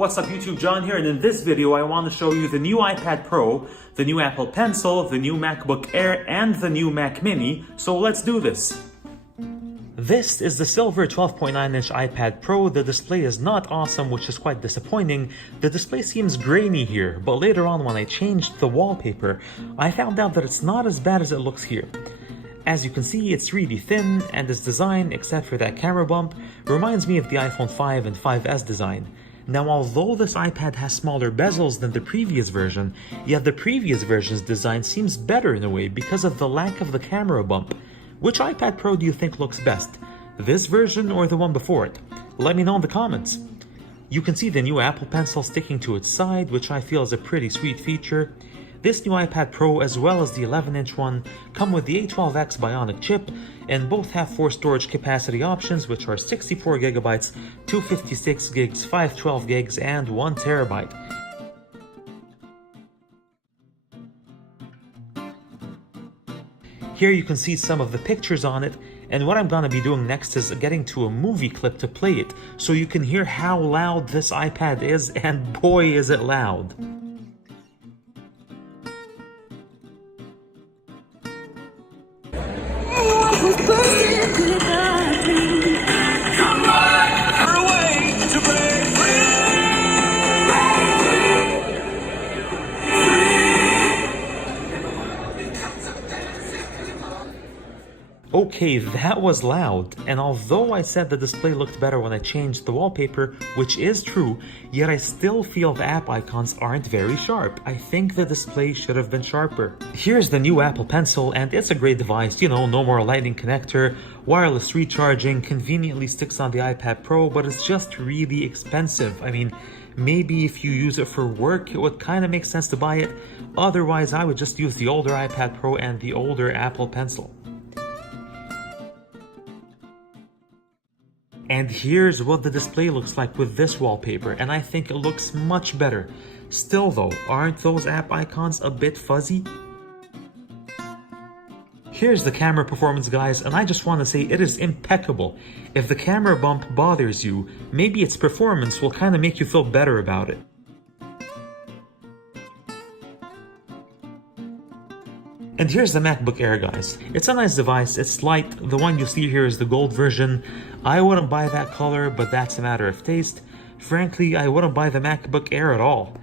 What's up YouTube, John here, and in this video I want to show you the new iPad Pro, the new Apple Pencil, the new MacBook Air, and the new Mac Mini, so let's do this. This is the silver 12.9-inch iPad Pro. The display is not awesome, which is quite disappointing. The display seems grainy here, but later on when I changed the wallpaper, I found out that it's not as bad as it looks here. As you can see, it's really thin, and its design, except for that camera bump, reminds me of the iPhone 5 and 5S design. Now, although this iPad has smaller bezels than the previous version, yet the previous version's design seems better in a way because of the lack of the camera bump. Which iPad Pro do you think looks best? This version or the one before it? Let me know in the comments. You can see the new Apple Pencil sticking to its side, which I feel is a pretty sweet feature. This new iPad Pro, as well as the 11-inch one, come with the A12X Bionic chip, and both have 4 storage capacity options, which are 64GB, 256GB, 512GB, and 1TB. Here you can see some of the pictures on it, and what I'm gonna be doing next is getting to a movie clip to play it, so you can hear how loud this iPad is, and boy is it loud. Okay, that was loud, and although I said the display looked better when I changed the wallpaper, which is true, yet I still feel the app icons aren't very sharp. I think the display should have been sharper. Here's the new Apple Pencil, and it's a great device, you know, no more lightning connector, wireless recharging, conveniently sticks on the iPad Pro, but it's just really expensive. I mean, maybe if you use it for work, it would kind of make sense to buy it. Otherwise, I would just use the older iPad Pro and the older Apple Pencil. And here's what the display looks like with this wallpaper, and I think it looks much better. Still though, aren't those app icons a bit fuzzy? Here's the camera performance, guys, and I just want to say it is impeccable. If the camera bump bothers you, maybe its performance will kind of make you feel better about it. And here's the MacBook Air, guys. It's a nice device, it's light. The one you see here is the gold version. I wouldn't buy that color, but that's a matter of taste. Frankly, I wouldn't buy the MacBook Air at all.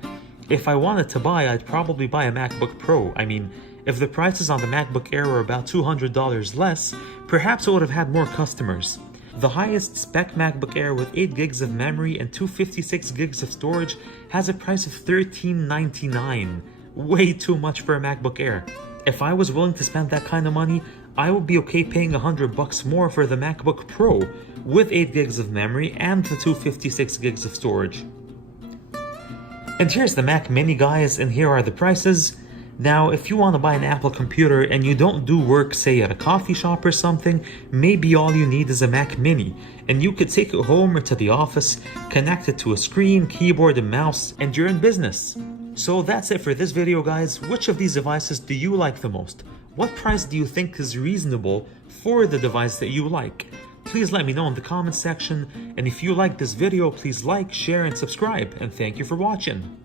If I wanted to buy, I'd probably buy a MacBook Pro. I mean, if the prices on the MacBook Air were about $200 less, perhaps it would have had more customers. The highest spec MacBook Air with 8GB of memory and 256GB of storage has a price of $1399. Way too much for a MacBook Air. If I was willing to spend that kind of money, I would be okay paying $100 more for the MacBook Pro with 8GB of memory and the 256GB of storage. And here's the Mac Mini, guys, and here are the prices. Now, if you want to buy an Apple computer and you don't do work, say at a coffee shop or something, maybe all you need is a Mac Mini, and you could take it home or to the office, connect it to a screen, keyboard, and mouse, and you're in business. So that's it for this video, guys. Which of these devices do you like the most? What price do you think is reasonable for the device that you like? Please let me know in the comments section, and if you like this video, please like, share, and subscribe, and thank you for watching.